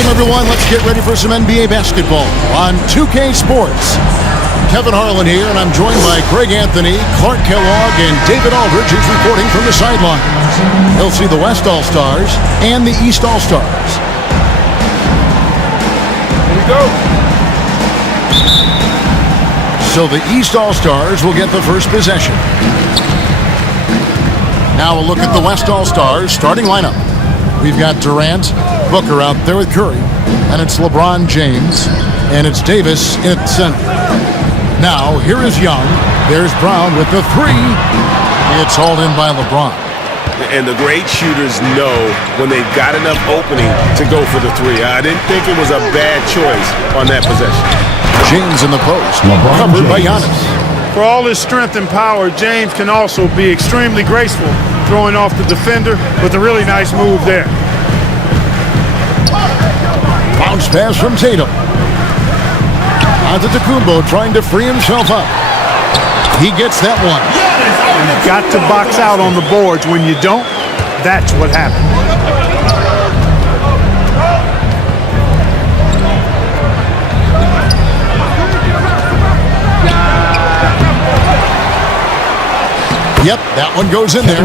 Welcome, everyone. Let's get ready for some NBA basketball on 2K Sports. Kevin Harlan here, and I'm joined by Greg Anthony, Clark Kellogg, and David Aldridge, who's reporting from the sideline. He'll see the West All-Stars and the East All-Stars. Here we go. So the East All-Stars will get the first possession. Now a look at the West All-Stars starting lineup. We've got Durant, Booker out there with Curry, and it's LeBron James, and it's Davis in the center. Now, here is Young. There's Brown with the three. It's hauled in by LeBron. And the great shooters know when they've got enough opening to go for the three. I didn't think it was a bad choice on that possession. James in the post, covered by Giannis. For all his strength and power, James can also be extremely graceful, throwing off the defender with a really nice move there. Bounce pass from Tatum. Antetokounmpo trying to free himself up. He gets that one. You've got to box out on the boards. When you don't, that's what happens. Yep, that one goes in there.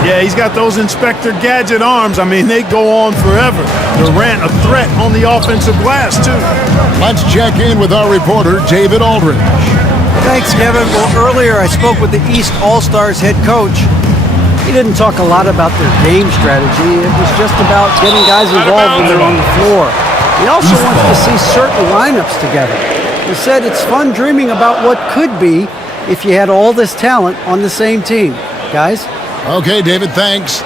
Yeah, he's got those Inspector Gadget arms. I mean, they go on forever. Durant, a threat on the offensive glass, too. Let's check in with our reporter, David Aldridge. Thanks, Kevin. Well, earlier I spoke with the East All-Stars head coach. He didn't talk a lot about their game strategy. It was just about getting guys involved when they're on the floor. He also wants to see certain lineups together. He said it's fun dreaming about what could be if you had all this talent on the same team. Guys? Okay, David, thanks.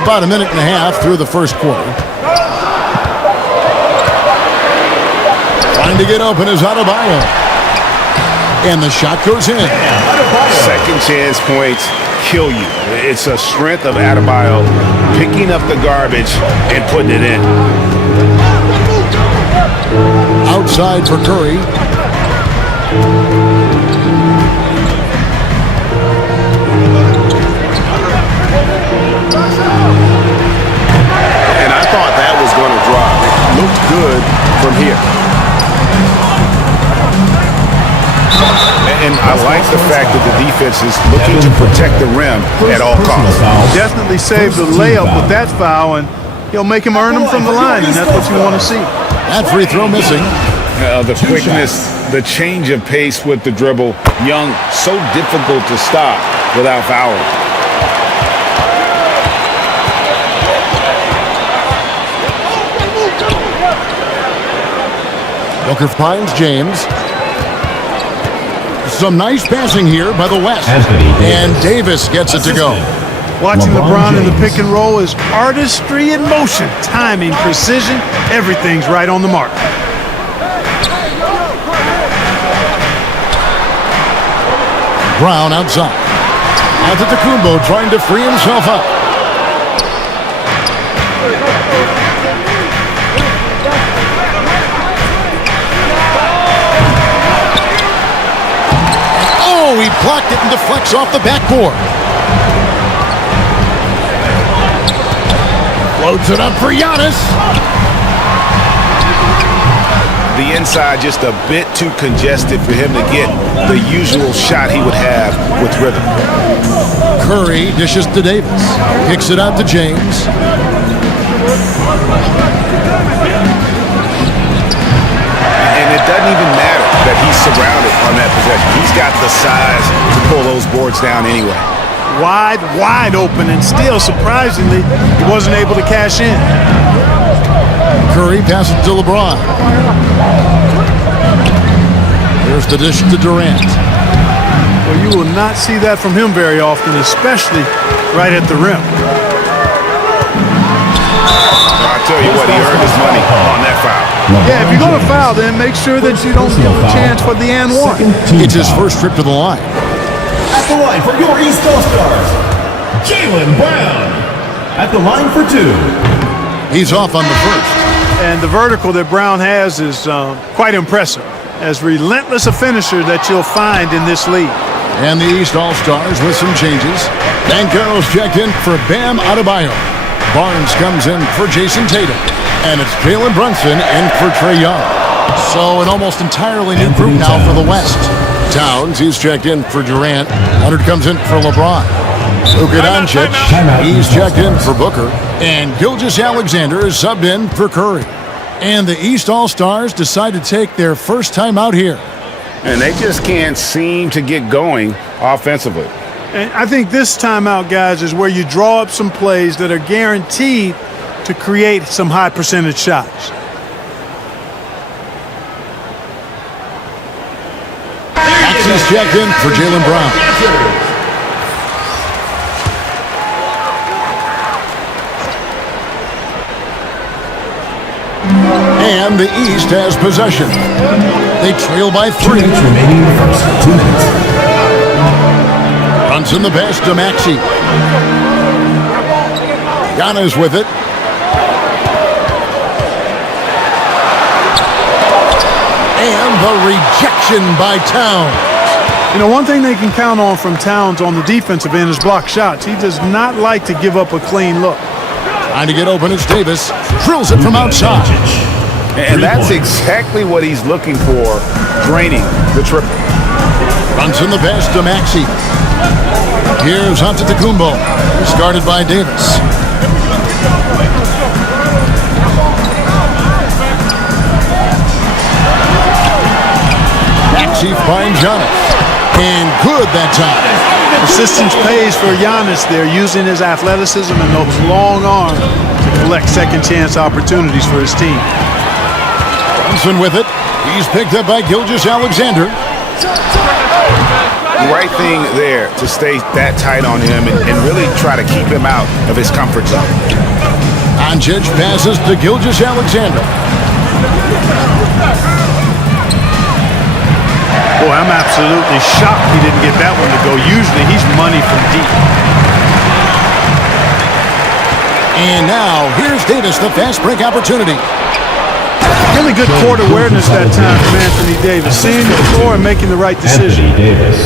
About a minute and a half through the first quarter. Trying to get open is Adebayo. And the shot goes in. Second chance points kill you. It's a strength of Adebayo picking up the garbage and putting it in. Outside for Curry. And I thought that was going to drop. It looked good from here. And I like the fact that the defense is looking to protect the rim at all costs. Definitely saved the layup with that foul, and he'll make him earn them from the line, and that's what you want to see. That free throw missing. The quickness, the change of pace with the dribble. Young, so difficult to stop without fouling. Booker finds James. Some nice passing here by the West. And Davis gets it to go. Watching LeBron in the pick and roll is artistry in motion. Timing, precision, everything's right on the mark. Brown outside. Antetokounmpo trying to free himself up. Oh, he blocked it and deflects off the backboard. Loads it up for Giannis. The inside just a bit too congested for him to get the usual shot he would have with rhythm. Curry dishes to Davis. Kicks it out to James. And it doesn't even matter that he's surrounded on that possession. He's got the size to pull those boards down anyway. Wide open, and still, surprisingly, he wasn't able to cash in. Curry passes to LeBron. Here's the dish to Durant. Well, you will not see that from him very often, especially right at the rim. I'll tell you what, he earned his money on that foul. Yeah, if you're going to foul, then make sure that you don't give a chance for the and one. It's his first trip to the line. At the line for your East All-Stars, Jaylen Brown. At the line for two. He's off on the first. And the vertical that Brown has is quite impressive. As relentless a finisher that you'll find in this league. And the East All-Stars with some changes. Bankero's checked in for Bam Adebayo. Barnes comes in for Jason Tatum. And it's Jalen Brunson in for Trae Young. So an almost entirely new group now for the West. Towns, he's checked in for Durant. Leonard comes in for LeBron. Luka Doncic, he's checked in for Booker. And Gilgeous-Alexander is subbed in for Curry. And the East All-Stars decide to take their first time out here. And they just can't seem to get going offensively. And I think this timeout, guys, is where you draw up some plays that are guaranteed to create some high percentage shots. He's checked in for Jaylen Brown. And the East has possession. They trail by 3. 2 minutes remaining in the first. 2 minutes. Brunson the pass to Maxey. Giannis with it. And the rejection by Towns. You know, one thing they can count on from Towns on the defensive end is block shots. He does not like to give up a clean look. Trying to get open, it's Davis. Drills it from outside. And that's exactly what he's looking for, draining the triple. Brunson the pass to Maxey. Here's Antetokounmpo. Started by Davis. Maxey finds Giannis. And good that time. Persistence pays for Giannis there, using his athleticism and those long arms to collect second chance opportunities for his team. Brunson with it. He's picked up by Gilgeous-Alexander. Right thing there to stay that tight on him and really try to keep him out of his comfort zone. Doncic passes to Gilgeous-Alexander. Boy, I'm absolutely shocked he didn't get that one to go. Usually he's money from deep. And now, here's Davis, the fast break opportunity. Really good court awareness that time from Anthony Davis. Seeing the floor and making the right decision. Anthony Davis.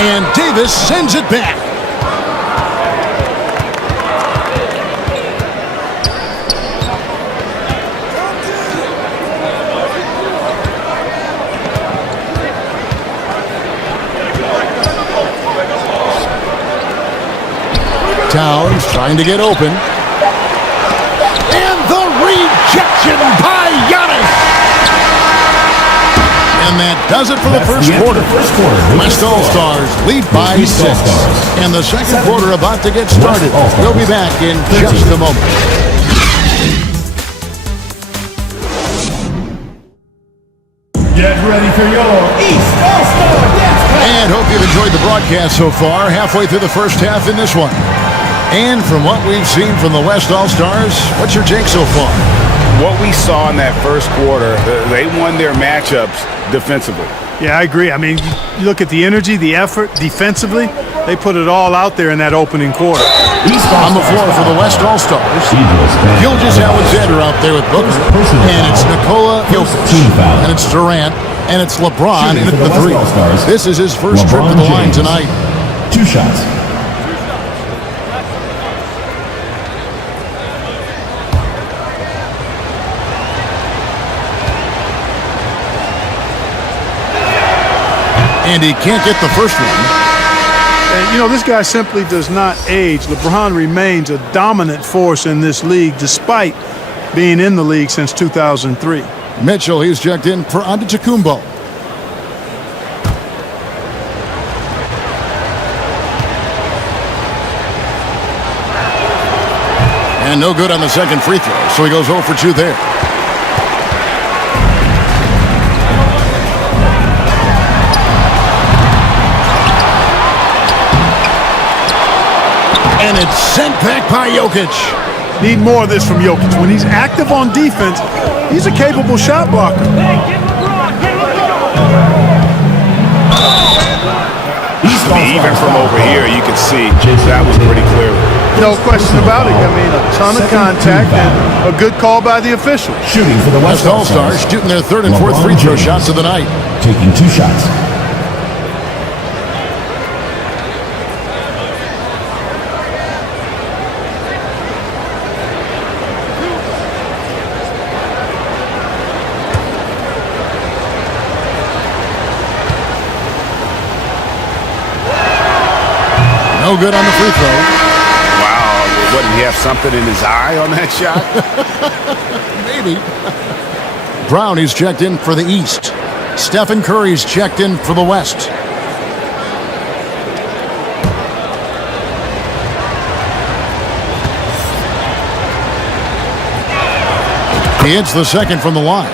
And Davis sends it back. Towns trying to get open. And the rejection by Giannis. And that does it for the first quarter. West All-Stars lead by 6. And the second quarter about to get started. We'll be back in just a moment. Get ready for your East All-Star Dance. And hope you've enjoyed the broadcast so far. Halfway through the first half in this one. And from what we've seen from the West All-Stars, what's your take so far? What we saw in that first quarter, they won their matchups defensively. Yeah, I agree. I mean, you look at the energy, the effort defensively, they put it all out there in that opening quarter. On the floor for the West All-Stars, Gilgeous-Alexander out there with Booker, and it's Nikola Jokic, and it's Durant, and it's LeBron in at the 3. This is his first trip to the line tonight. 2 shots. And he can't get the first one. And, you know, this guy simply does not age. LeBron remains a dominant force in this league despite being in the league since 2003. Mitchell, he's checked in for Antetokounmpo. And no good on the second free throw, so he goes 0 for 2 there. And it's sent back by Jokic. Need more of this from Jokic. When he's active on defense, he's a capable shot blocker. Even from over here, you can see that was pretty clear. No question about it. I mean, a ton of contact and a good call by the official. Shooting for the West All-Stars shooting their third and fourth free throw shots of the night. Taking 2 shots. No good on the free throw. Wow, what, did he have something in his eye on that shot? Maybe. Brownie's checked in for the East. Stephen Curry's checked in for the West. He hits the second from the line.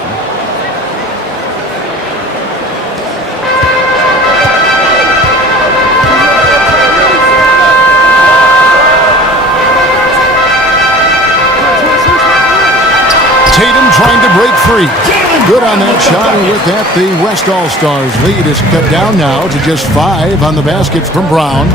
Tatum trying to break free. Good on that shot, and with that, the West All-Stars lead is cut down now to just 5 on the basket from Brown.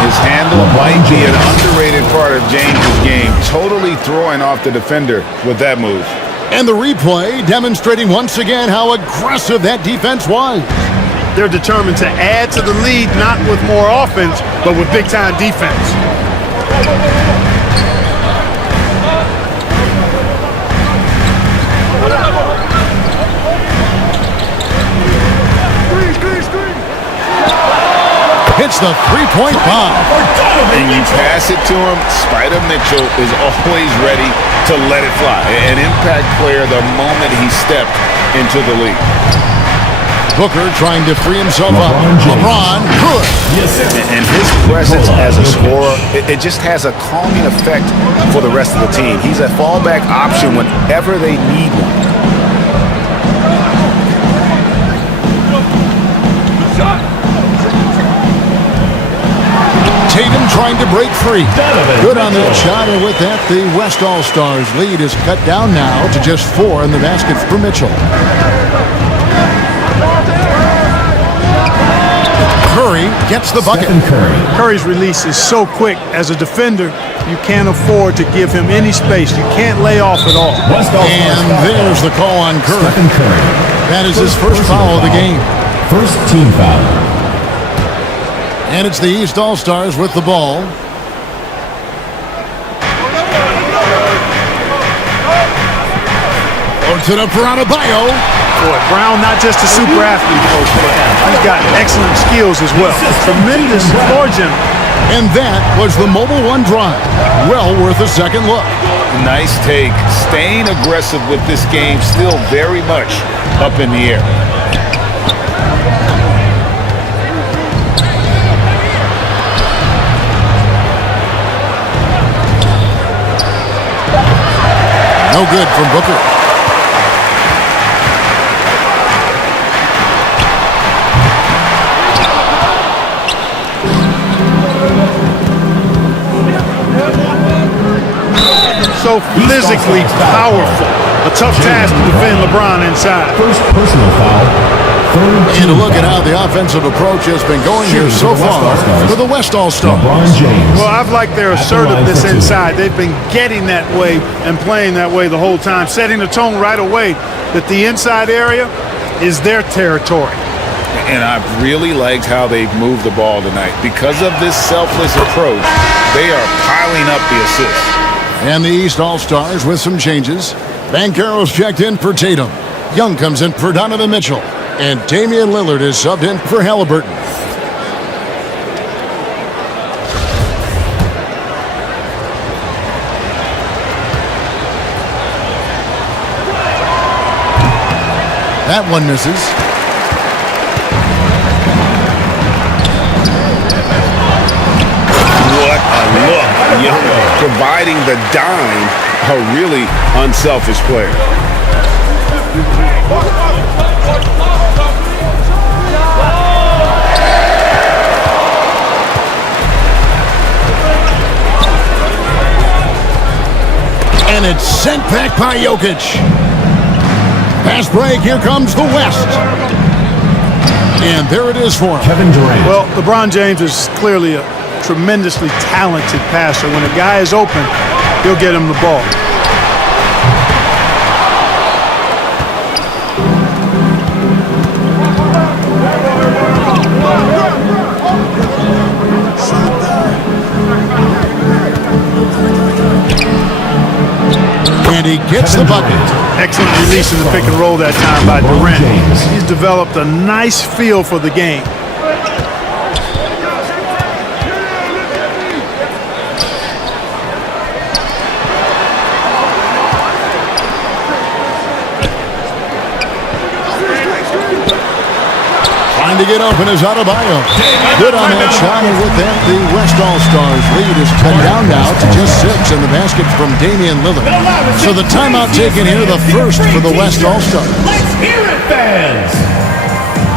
His handle might be an underrated part of James's game, totally throwing off the defender with that move. And the replay demonstrating once again how aggressive that defense was. They're determined to add to the lead, not with more offense, but with big-time defense. Hits the three-point bomb. And you pass it to him, Spider Mitchell is always ready to let it fly. An impact player the moment he stepped into the league. Booker trying to free himself up. LeBron, good. And his presence as a scorer, it just has a calming effect for the rest of the team. He's a fallback option whenever they need one. Tatum trying to break free. Good on that shot, and with that, the West All-Stars lead is cut down now to just 4 in the basket for Mitchell. Curry gets the bucket. Curry's release is so quick. As a defender, you can't afford to give him any space. You can't lay off at all. And there's the call on Curry. That is his first foul of the game. First team foul. And it's the East All-Stars with the ball. Or to the Adebayo. Boy, Brown not just a super athlete, folks, but he's got excellent skills as well. Tremendous floor general. And that was the Mobile One drive. Well worth a second look. Nice take. Staying aggressive with this game, still very much up in the air. No good from Booker. So physically powerful. A tough task to defend LeBron inside. First personal foul. And a look at how the offensive approach has been going here so far for the West All-Stars. Well, I've liked their assertiveness inside. They've been getting that way and playing that way the whole time, setting the tone right away that the inside area is their territory. And I've really liked how they've moved the ball tonight. Because of this selfless approach, they are piling up the assists. And the East All-Stars with some changes. Banchero's checked in for Tatum. Young comes in for Donovan Mitchell. And Damian Lillard is subbed in for Halliburton. That one misses. What a look. Young providing the dime, a really unselfish player. And it's sent back by Jokic. Pass break, here comes the West. And there it is for him. Kevin Durant. Well, LeBron James is clearly a tremendously talented passer. When a guy is open, he'll get him the ball. And he gets the bucket. Excellent release in the pick and roll that time by Durant. He's developed a nice feel for the game. Trying to get open is Adebayo. Good on that shot, and with that, the West All-Stars lead is cut down now to just 6 in the basket from Damian Lillard. So the timeout taken here, the first for the West All-Stars. Let's hear it, fans!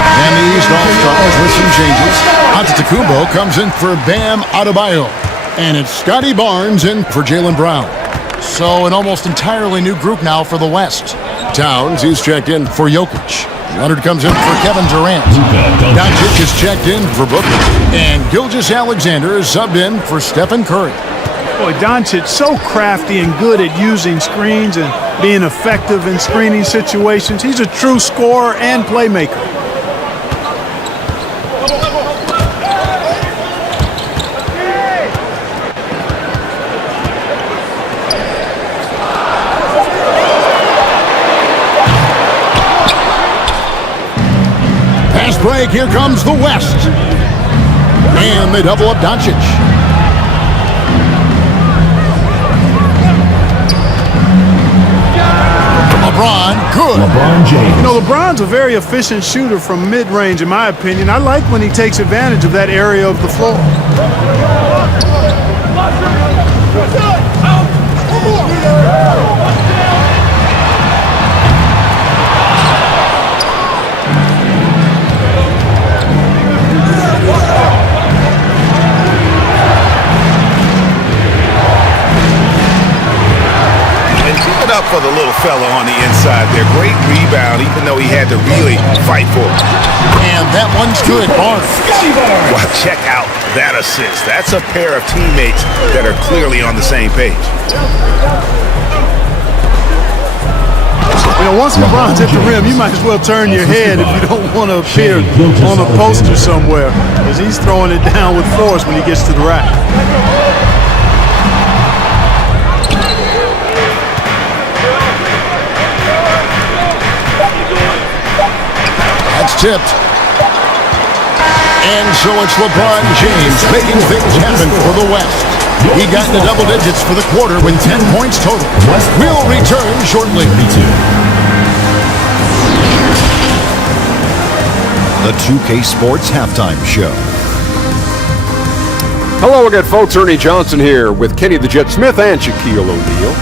And the East All-Stars with some changes. Antetokounmpo comes in for Bam Adebayo. And it's Scotty Barnes in for Jaylen Brown. So an almost entirely new group now for the West. Towns, he's checked in for Jokic. Leonard comes in for Kevin Durant. Doncic is checked in for Booker. And Gilgeous-Alexander is subbed in for Stephen Curry. Boy, Doncic so crafty and good at using screens and being effective in screening situations. He's a true scorer and playmaker. Break, here comes the West. And they double up Doncic. LeBron, good. LeBron James. You know, LeBron's a very efficient shooter from mid-range, in my opinion. I like when he takes advantage of that area of the floor. Up for the little fella on the inside there. Great rebound, even though he had to really fight for it. And that one's good. Barnes. Well, check out that assist. That's a pair of teammates that are clearly on the same page. You know, once LeBron's at the rim, you might as well turn your head if you don't want to appear on a poster somewhere, because he's throwing it down with force when he gets to the rack. Tipped. And so it's LeBron James making things happen for the West. He got into double digits for the quarter with 10 points total. We'll return shortly. The 2K Sports Halftime Show. Hello again, folks. Ernie Johnson here with Kenny the Jet Smith and Shaquille O'Neal.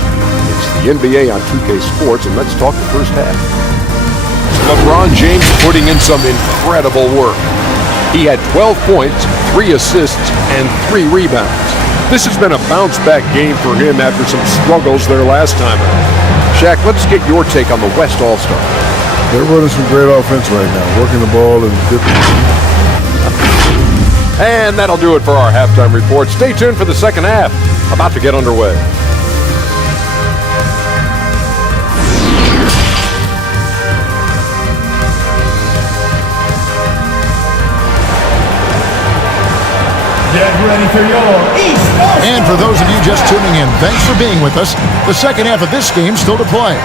It's the NBA on 2K Sports, and let's talk the first half. LeBron James putting in some incredible work. He had 12 points, 3 assists, and 3 rebounds. This has been a bounce-back game for him after some struggles there last time out. Shaq, let's get your take on the West All-Stars. They're running some great offense right now, working the ball and dipping. And that'll do it for our halftime report. Stay tuned for the second half, about to get underway. Get ready for your East All-Stars. And for those of you just tuning in, thanks for being with us. The second half of this game still to play.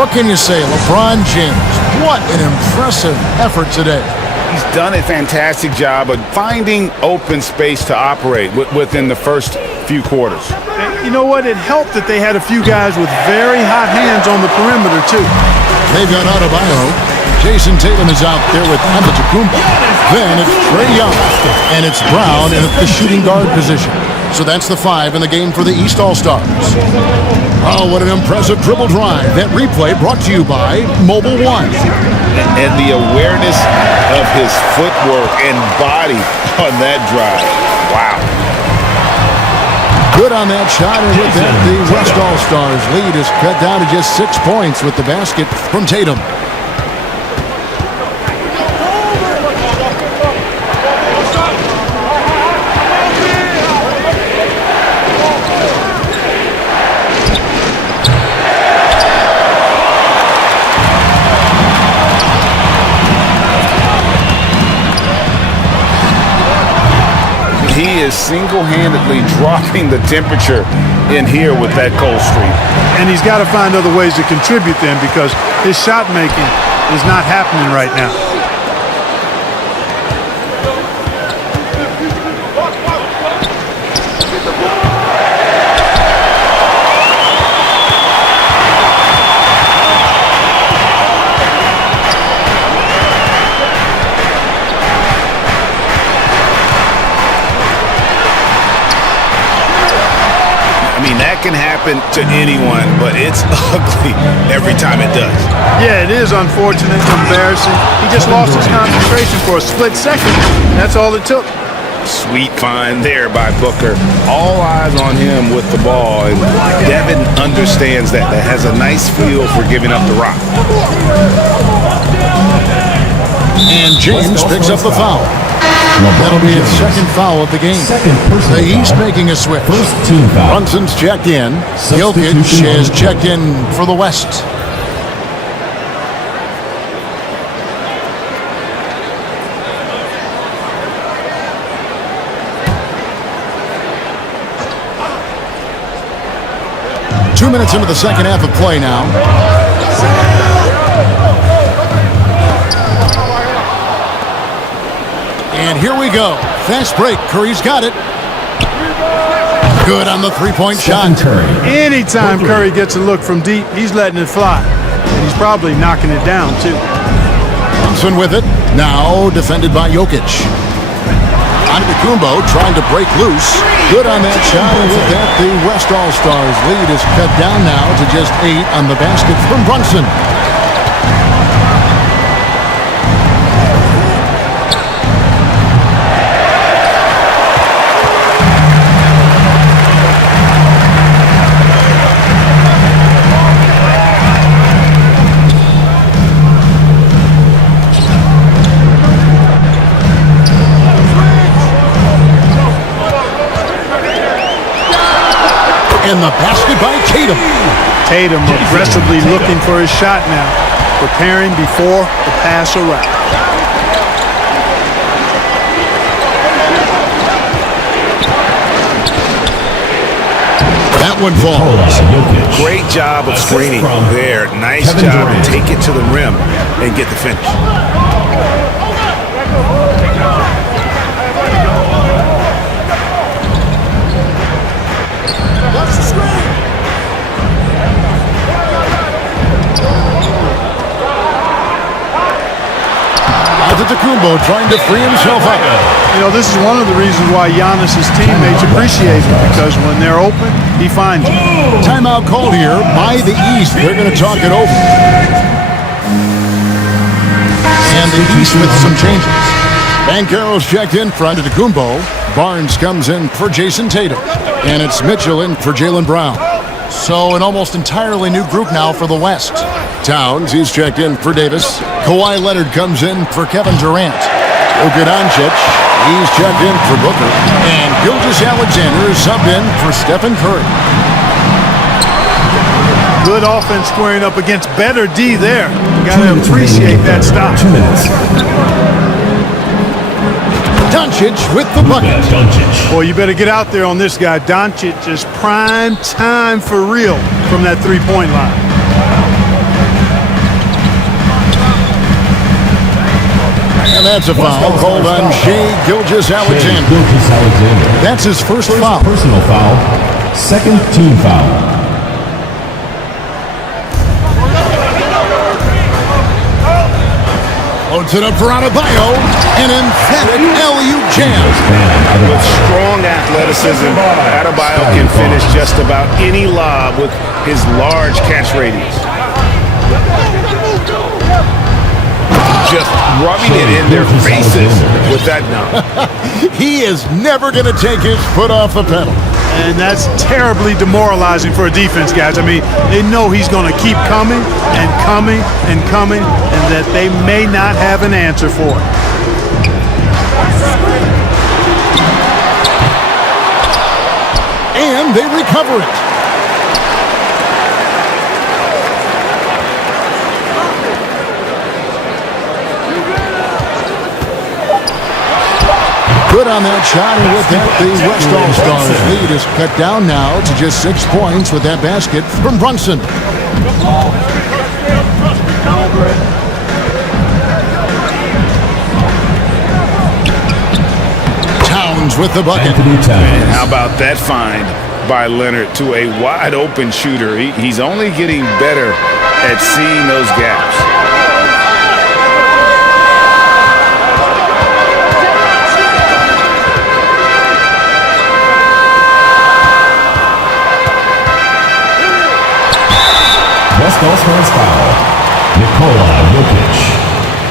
What can you say, LeBron James? What an impressive effort today. He's done a fantastic job of finding open space to operate within the first few quarters. You know what? It helped that they had a few guys with very hot hands on the perimeter, too. They've got Adebayo. Jason Tatum is out there with Antetokounmpo. Then it's Trae Young, and it's Brown in the shooting guard position. So that's the 5 in the game for the East All-Stars. Oh, what an impressive dribble drive. That replay brought to you by Mobile One. And the awareness of his footwork and body on that drive. Wow. Good on that shot, and with that, the West All-Stars lead is cut down to just 6 points with the basket from Tatum. is single-handedly dropping the temperature in here with that cold streak. And he's got to find other ways to contribute then, because his shot making is not happening right now. That can happen to anyone, but it's ugly every time it does. Yeah, it is unfortunate, embarrassing. He just lost his concentration for a split second. That's all it took. Sweet find there by Booker. All eyes on him with the ball, and Devin understands that. That has a nice feel for giving up the rock. And James picks up the foul. That'll be his second foul of the game. The East making a switch. Brunson's checked in. Jokic is checked in for the West. Two minutes into the second half of play now. And here we go. Fast break. Curry's got it. Good on the three-point shot. Anytime Curry gets a look from deep, he's letting it fly. And he's probably knocking it down, too. Thompson with it. Now defended by Jokic. Antetokounmpo trying to break loose. Good on that shot. And with that, the West All-Stars lead is cut down now to just 8 on the basket from Brunson. In the basket by Tatum. Tatum aggressively looking for his shot now, preparing before the pass arrives. That one falls. Great job of screening there. Nice job to take it to the rim and get the finish. Antetokounmpo trying to free himself up. You know, this is one of the reasons why Giannis's teammates appreciate him, because when they're open, he finds them. Timeout called here by the East. They're going to talk it over. And the East with some changes. Banchero's checked in for Antetokounmpo. Barnes comes in for Jason Tatum. And it's Mitchell in for Jaylen Brown. So an almost entirely new group now for the West. Towns, he's checked in for Davis. Kawhi Leonard comes in for Kevin Durant. Luka Doncic, he's checked in for Booker. And Gilgeous-Alexander is subbed in for Stephen Curry. Good offense squaring up against better D there. Got to appreciate that stop. 2 minutes. Doncic with the bucket. Boy, you better get out there on this guy. Doncic is prime time for real from that three-point line. And that's a foul called on Shai Gilgeous-Alexander. That's his first foul. Personal foul. Second team foul. Loads it up for Adebayo. An emphatic LU jam. With strong athleticism, Adebayo can finish just about any lob with his large catch radius. Just rubbing it in their faces with that dunk. He is never going to take his foot off the pedal. And that's terribly demoralizing for a defense, guys. I mean, they know he's going to keep coming and coming and coming, and that they may not have an answer for it. And they recover it. Good good on that shot, and with that, the West All-Stars lead is cut down now to just 6 points with that basket from Brunson. Towns with the bucket. And how about that find by Leonard to a wide-open shooter? He's only getting better at seeing those gaps. West All-Stars foul. Nikola Jokic.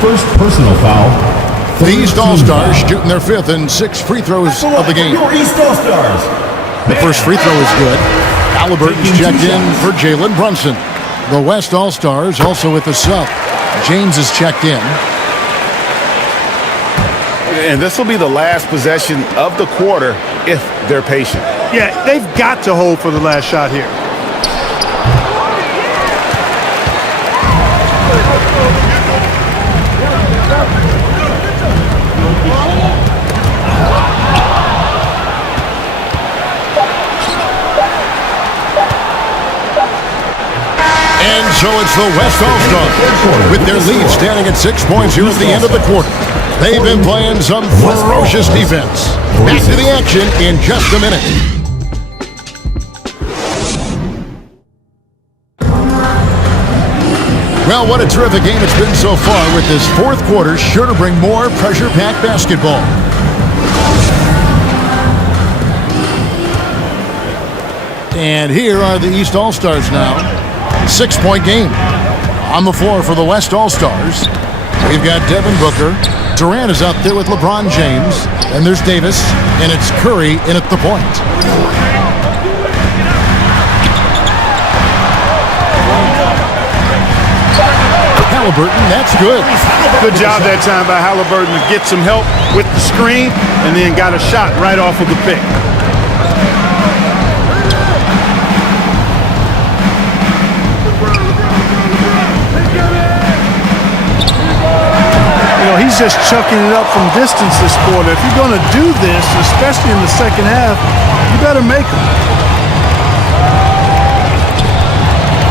First personal foul. The East All-Stars shooting their 5th and 6th free throws of the game. Your East All-Stars. The first free throw is good. Halliburton's checked in for Jalen Brunson. The West All-Stars also with the sub. James is checked in. And this will be the last possession of the quarter if they're patient. Yeah, they've got to hold for the last shot here. And so it's the West All-Stars with their lead standing at 6 points here at the end of the quarter. They've been playing some ferocious defense. Back to the action in just a minute. Well, what a terrific game it's been so far, with this 4th quarter sure to bring more pressure-packed basketball. And here are the East All-Stars now. 6-point game. On the floor for the West All-Stars, we've got Devin Booker. Durant is out there with LeBron James. And there's Davis, and it's Curry in at the point. Halliburton, that's good. Good job that time by Halliburton to get some help with the screen and then got a shot right off of the pick. You know, he's just chucking it up from distance this quarter. If you're going to do this, especially in the second half, you better make them.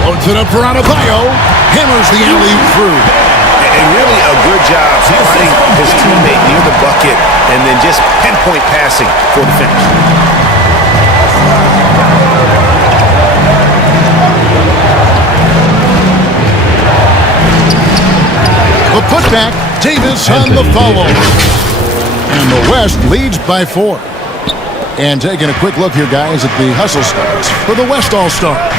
Loads it up for Adebayo. Hammers the alley-oop through. And really a good job finding his teammate near the bucket and then just pinpoint passing for the finish. The putback, Davis on the follow. And the West leads by 4. And taking a quick look here, guys, at the hustle stats for the West All-Stars.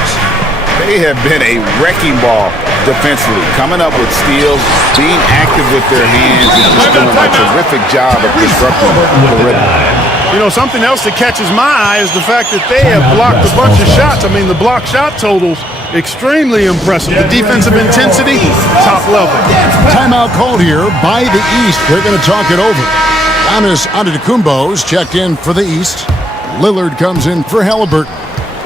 They have been a wrecking ball defensively, coming up with steals, being active with their hands, and just doing a terrific job of disrupting the rhythm. You know, something else that catches my eye is the fact that they have blocked a bunch of shots. I mean, the block shot totals, extremely impressive. The defensive intensity, top level. Timeout called here by the East. They're going to talk it over. Giannis Antetokounmpo's checked in for the East. Lillard comes in for Halliburton.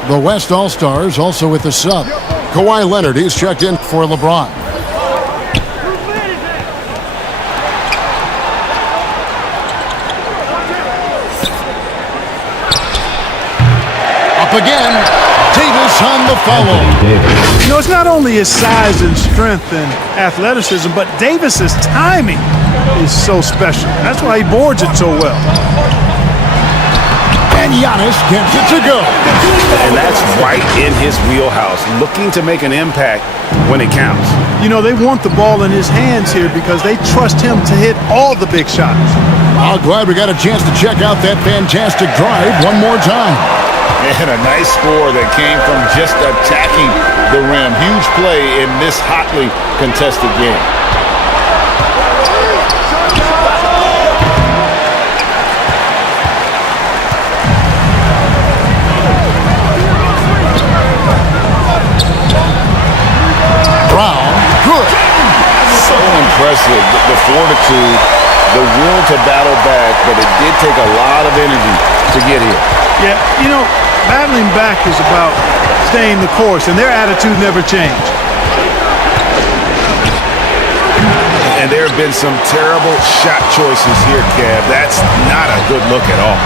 The West All-Stars also with the sub. Kawhi Leonard, he's checked in for LeBron. Up again. Davis on the follow. You know, it's not only his size and strength and athleticism, but Davis's timing is so special. That's why he boards it so well. And Giannis gets it to go. And that's right in his wheelhouse, looking to make an impact when it counts. You know, they want the ball in his hands here because they trust him to hit all the big shots. I'm glad we got a chance to check out that fantastic drive one more time. And a nice score that came from just attacking the rim. Huge play in this hotly contested game. Brown, good. So impressive, the fortitude, the will to battle back, but it did take a lot of energy to get here. Yeah, you know, battling back is about staying the course, and their attitude never changed. And there have been some terrible shot choices here, Kev. That's not a good look at all.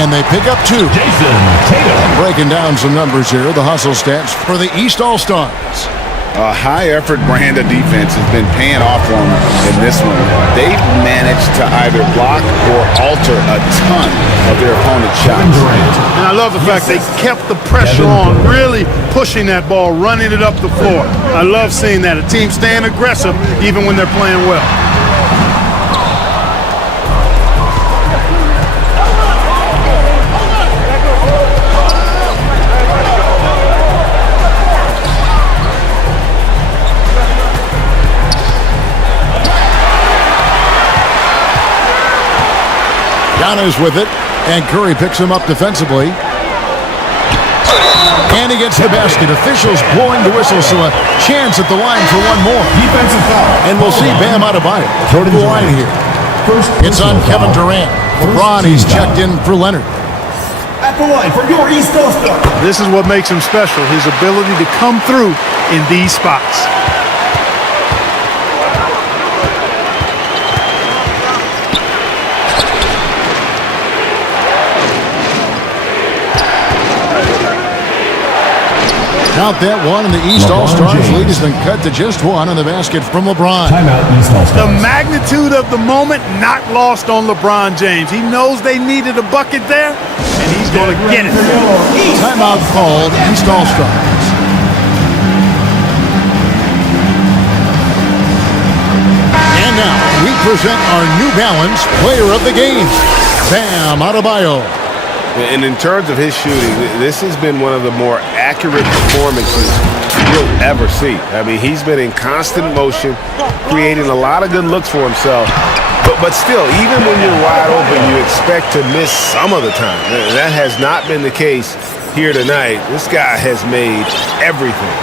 And they pick up 2. Jason Tatum. Breaking down some numbers here, the hustle stats for the East All-Stars. A high-effort brand of defense has been paying off for them in this one. They've managed to either block or alter a ton of their opponent's shots. And I love the fact they kept the pressure on, really pushing that ball, running it up the floor. I love seeing that. A team staying aggressive even when they're playing well. Giannis with it, and Curry picks him up defensively. And he gets the basket. Officials blowing the whistle, so a chance at the line for one more. Defensive foul. And we'll see Bam Adebayo go to the line here. It's on Kevin Durant. LeBron, he's checked in for Leonard. At the line for your East All-Star. This is what makes him special, his ability to come through in these spots. Count that one, and the East All-Stars lead has been cut to just 1 on the basket from LeBron. Timeout, East The All-Stars. magnitude of the moment not lost on LeBron James. He knows they needed a bucket there, and he's going to get it. Timeout called, East All-Stars. And now we present our New Balance Player of the Game, Bam Adebayo. And in terms of his shooting, this has been one of the more accurate performances you'll ever see. I mean, he's been in constant motion, creating a lot of good looks for himself. But still, even when you're wide open, you expect to miss some of the time. That has not been the case here tonight. This guy has made everything.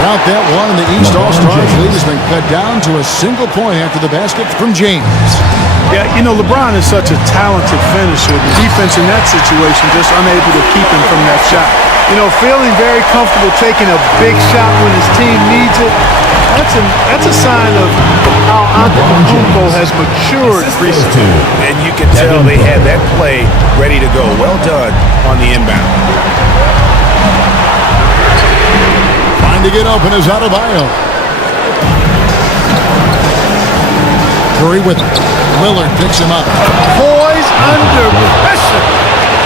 Count that one, and the East All-Stars lead has been cut down to a single point after the basket from James. Yeah, you know, LeBron is such a talented finisher. The defense in that situation just unable to keep him from that shot. You know, feeling very comfortable taking a big shot when his team needs it, that's a sign of how Antetokounmpo has matured recently. And you can tell they had that play ready to go. Well done on the inbound. Trying to get open is Adebayo. Curry with it. Lillard picks him up. Poised under pressure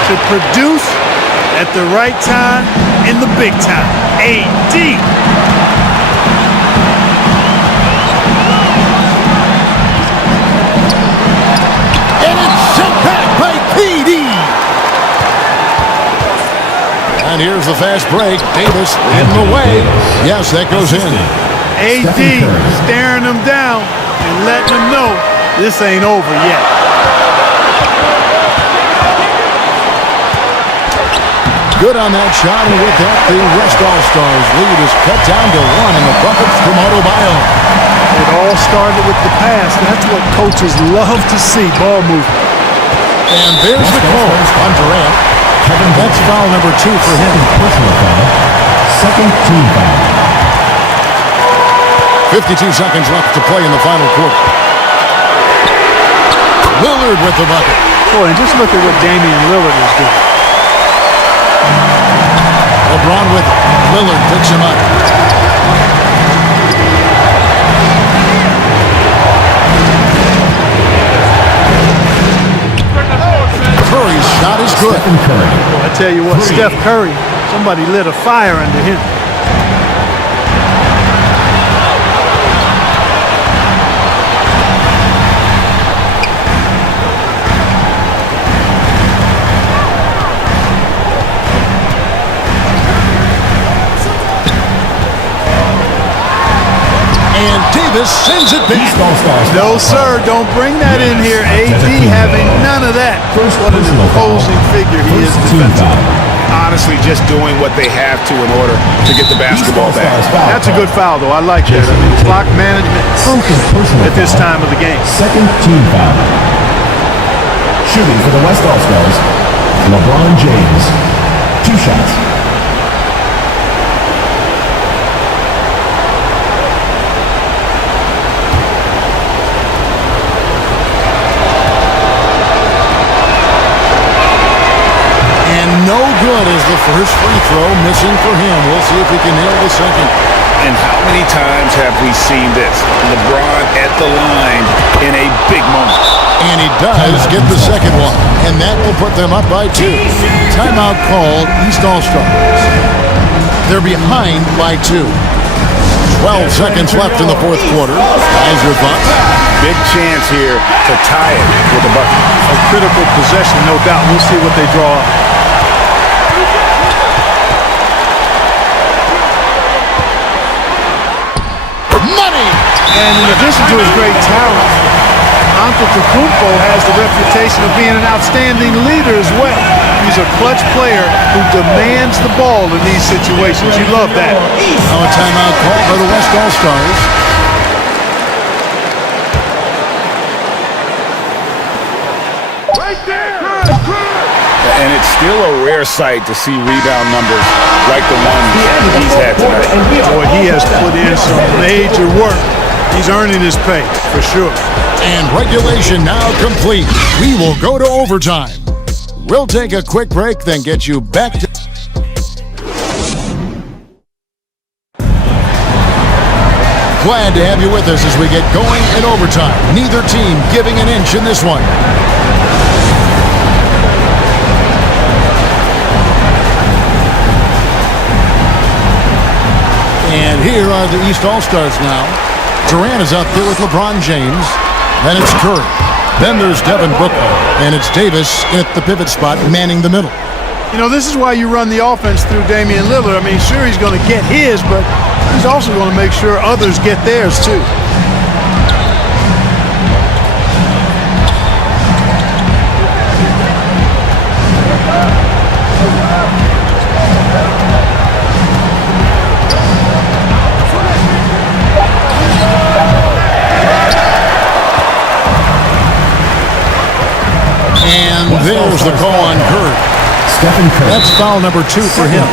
to produce at the right time in the big time. AD. And it's sent back by KD. And here's the fast break. Davis in the way. Yes, that goes in. AD staring him down and letting him know this ain't over yet. Good on that shot, and with that, the West All-Stars lead is cut down to 1 in the bucket from Adebayo. It all started with the pass. That's what coaches love to see, ball movement. And there's the call on Durant. That's foul number 2 for him. Personal foul. Second team foul. 52 seconds left to play in the final quarter. Lillard with the bucket. Boy, and just look at what Damian Lillard is doing. LeBron with it. Lillard picks him up. Curry's shot is good. I tell you what, Steph Curry, somebody lit a fire under him. And Davis sends it back. No, sir, don't bring that in here. AD having none of that. What an imposing figure he is defensively. honestly just doing what they have to in order to get the basketball back. That's a good foul, though. I like that. I mean, clock management at this time of the game. Second team foul. Shooting for the West All-Stars, LeBron James. 2 shots. No good as the first free throw missing for him. We'll see if he can nail the second. And how many times have we seen this? LeBron at the line in a big moment. And he does get the second one. And that will put them up by 2. Timeout called East All-Stars. They're behind by 2. 12 seconds left in the fourth quarter. Guys, your thoughts? Big chance here to tie it with a bucket. A critical possession, no doubt. We'll see what they draw up. And in addition to his great talent, Antetokounmpo has the reputation of being an outstanding leader as well. He's a clutch player who demands the ball in these situations. You love that. Now a timeout call by the West All-Stars. Right there! And it's still a rare sight to see rebound numbers like the ones he's had tonight. Boy, he has put in some major work. He's earning his pay, for sure. And regulation now complete. We will go to overtime. We'll take a quick break, then get you back to... Glad to have you with us as we get going in overtime. Neither team giving an inch in this one. And here are the East All-Stars now. Durant is out there with LeBron James. Then it's Curry. Then there's Devin Booker. And it's Davis at the pivot spot manning the middle. You know, this is why you run the offense through Damian Lillard. I mean, sure, he's going to get his, but he's also going to make sure others get theirs, too. And there's the call on Curry. That's foul number 2 for him.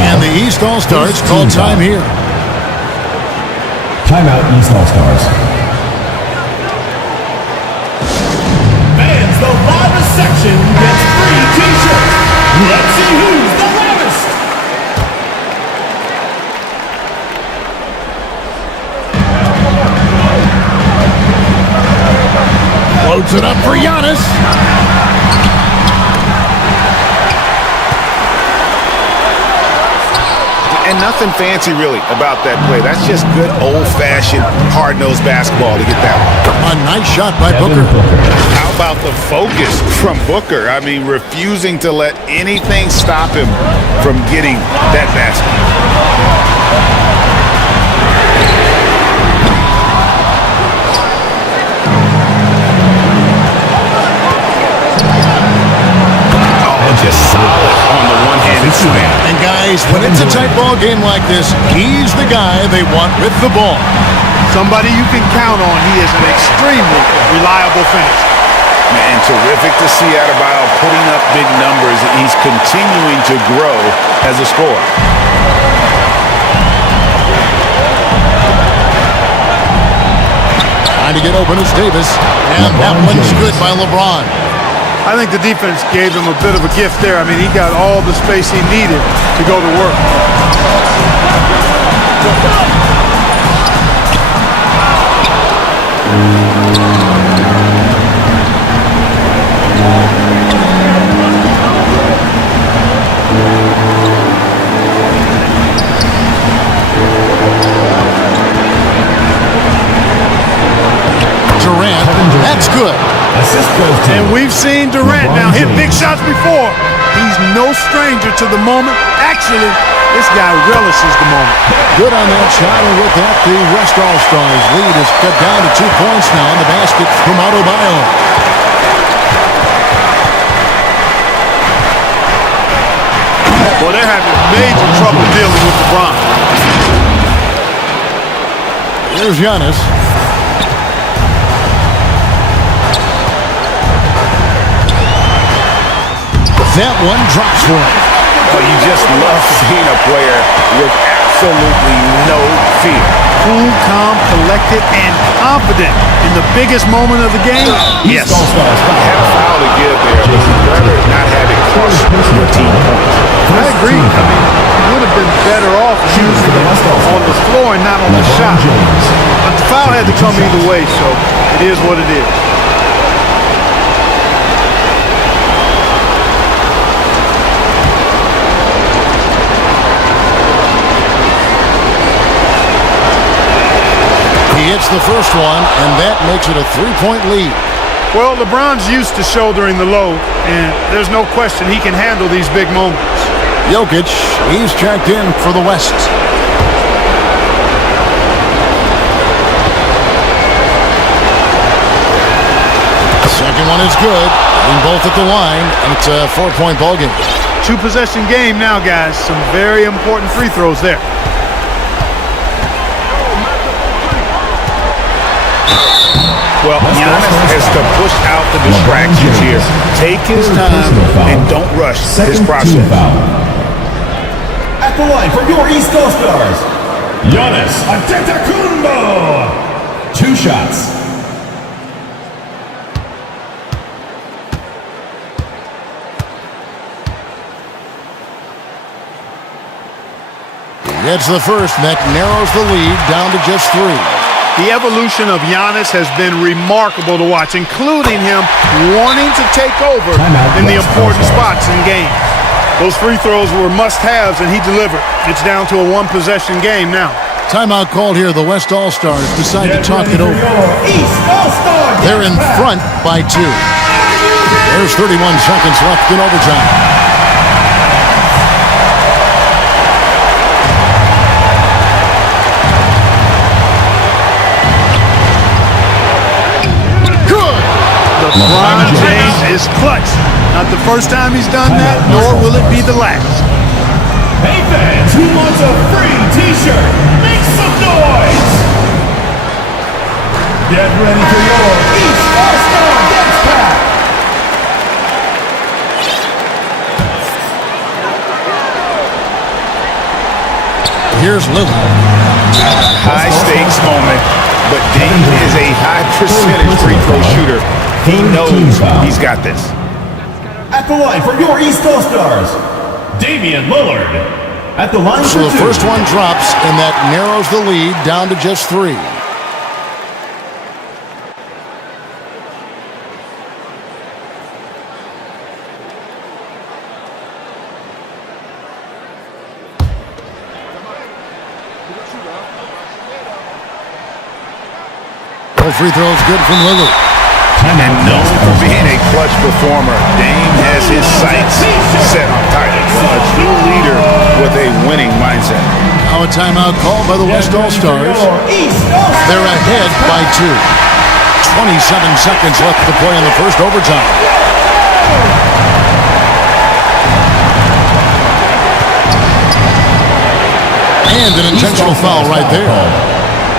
And the East All-Stars call time here. Timeout, East All-Stars. Fans, the loudest section gets free t-shirts. Let's see who's the loudest. Floats it up for Giannis. And nothing fancy really about that play. That's just good old-fashioned hard-nosed basketball to get that one. A nice shot by Booker. How about the focus from Booker? I mean, refusing to let anything stop him from getting that basket. Just solid on the one-handed slam. And guys, when it's a tight ball game like this, he's the guy they want with the ball. Somebody you can count on. He is an extremely reliable finisher. Man, terrific to see Adebayo putting up big numbers. He's continuing to grow as a scorer. Trying to get open is Davis. And that one's good by LeBron. I think the defense gave him a bit of a gift there. I mean, he got all the space he needed to go to work. Durant, that's good. And we've seen Durant now hit big shots before. He's no stranger to the moment. Actually, this guy relishes the moment. Good on that shot, and with that, the West All-Stars lead is cut down to 2 points now in the basket from Mabuhay. having major trouble dealing with LeBron. Here's Giannis. That one drops for him. Well, you just love seeing a player with absolutely no fear. Cool, calm, collected, and confident in the biggest moment of the game. Yes. Had a foul to give there, but you'd rather not have it cost your team points. I agree. I mean, he would have been better off using it on the floor and not on the shot. But the foul had to come either way, so it is what it is. He hits the first one, and that makes it a 3-point lead. Well, LeBron's used to shouldering the load, and there's no question he can handle these big moments. Jokic, he's checked in for the West. Second one is good. Hitting both at the line, and it's a 4-point ball game. 2-possession game now, guys. Some very important free throws there. Well, Giannis has to push out the distractions here. Take his time and don't rush his process. At the line for your East All-Stars, Giannis Antetokounmpo. 2 shots. He hits the first, and that narrows the lead down to just 3. The evolution of Giannis has been remarkable to watch, including him wanting to take over in the important spots in games. Those free throws were must-haves, and he delivered. It's down to a 1-possession game now. Timeout called here. The West All-Stars decide to talk it over. They're in front by 2. There's 31 seconds left in overtime. LeBron James is clutch. Not the first time he's done that, nor will it be the last. Hey fans, who wants a free t-shirt? Make some noise! Get ready for your East All-Star Dance Pack! Here's Lillard. High stakes moment, but Dame is a high percentage free throw shooter. He knows he's got this. At the line for your East All-Stars, Damian Lillard. At the line So the first one drops, and that narrows the lead down to just 3. Both free throws good from Lillard. And known for being a clutch performer, Dame has his sights set on titles. A true leader with a winning mindset. Now a timeout called by the West All-Stars. They're ahead by 2. 27 seconds left to play in the first overtime. And an intentional foul right there.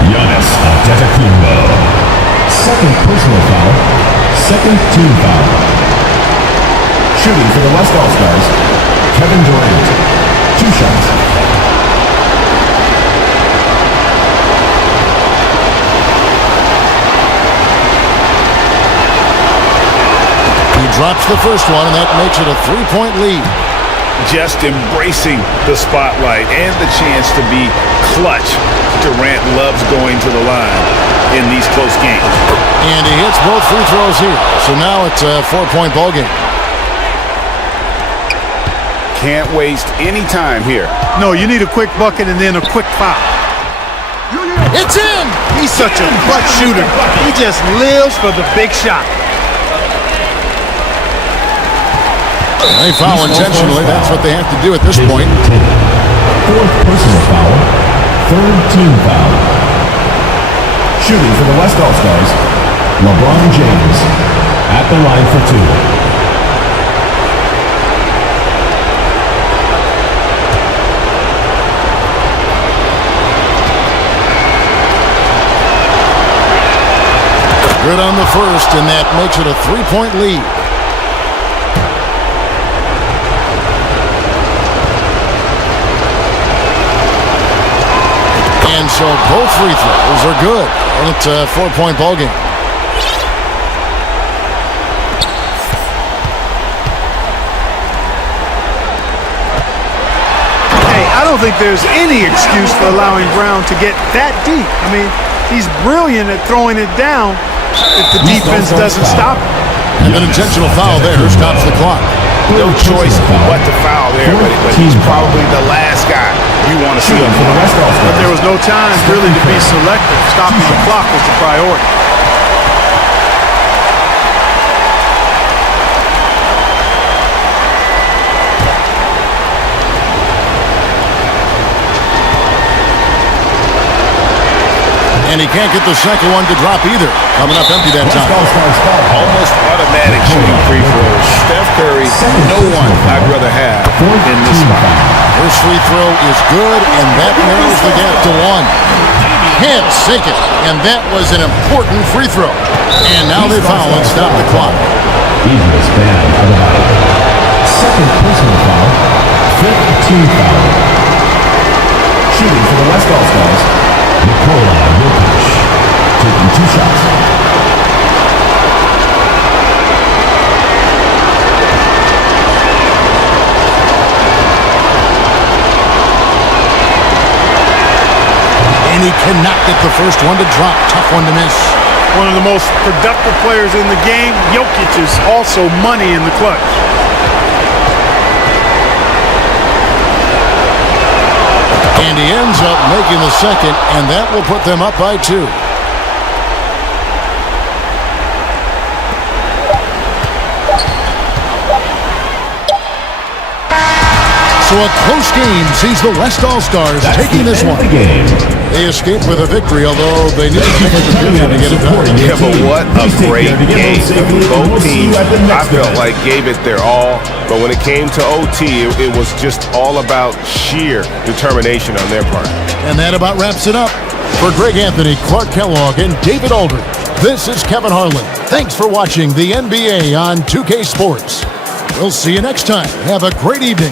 Giannis Antetokounmpo. Second personal foul. Second team foul. Shooting for the West All-Stars, Kevin Durant. 2 shots. He drops the first one, and that makes it a 3-point lead. Just embracing the spotlight and the chance to be clutch. Durant loves going to the line in these close games. And he hits both free throws here. So now it's a 4-point ball game. Can't waste any time here. No, you need a quick bucket and then a quick foul. It's in! He's such a clutch shooter. He just lives for the big shot. They foul intentionally. That's what they have to do at this point. 4th personal foul. 3rd team foul. Shooting for the West All-Stars, LeBron James. At the line for 2. Good on the first, and that makes it a 3-point lead. And so both free throws are good, and it's a 4-point ball game. I don't think there's any excuse for allowing Brown to get that deep. I mean, he's brilliant at throwing it down if the defense doesn't stop it. And an intentional foul there stops the clock. No choice but to foul there, but he's probably the last guy you want to see him. But there was no time really to be selective. Stopping the clock was the priority. And he can't get the second one to drop either. Coming up empty that time. Almost automatic shooting free throws. Steph Curry, no one I'd rather have in this spot. First free throw is good, and that narrows the gap to one. Can't sink it, and that was an important free throw. And now they foul and stop the clock. He was banned by the body. Second personal foul. Fifth team foul. Shooting for the West All-Stars. Taking 2 shots. And he cannot get the first one to drop. Tough one to miss. One of the most productive players in the game. Jokic is also money in the clutch. And he ends up making the second, and that will put them up by 2. So a close game sees the West All-Stars taking this one. They escaped with a victory, although they need to take a period to get it done. Yeah, but what a great game. Both teams, I felt like, gave it their all. But when it came to OT, it was just all about sheer determination on their part. And that about wraps it up. For Greg Anthony, Clark Kellogg, and David Aldridge, this is Kevin Harlan. Thanks for watching the NBA on 2K Sports. We'll see you next time. Have a great evening.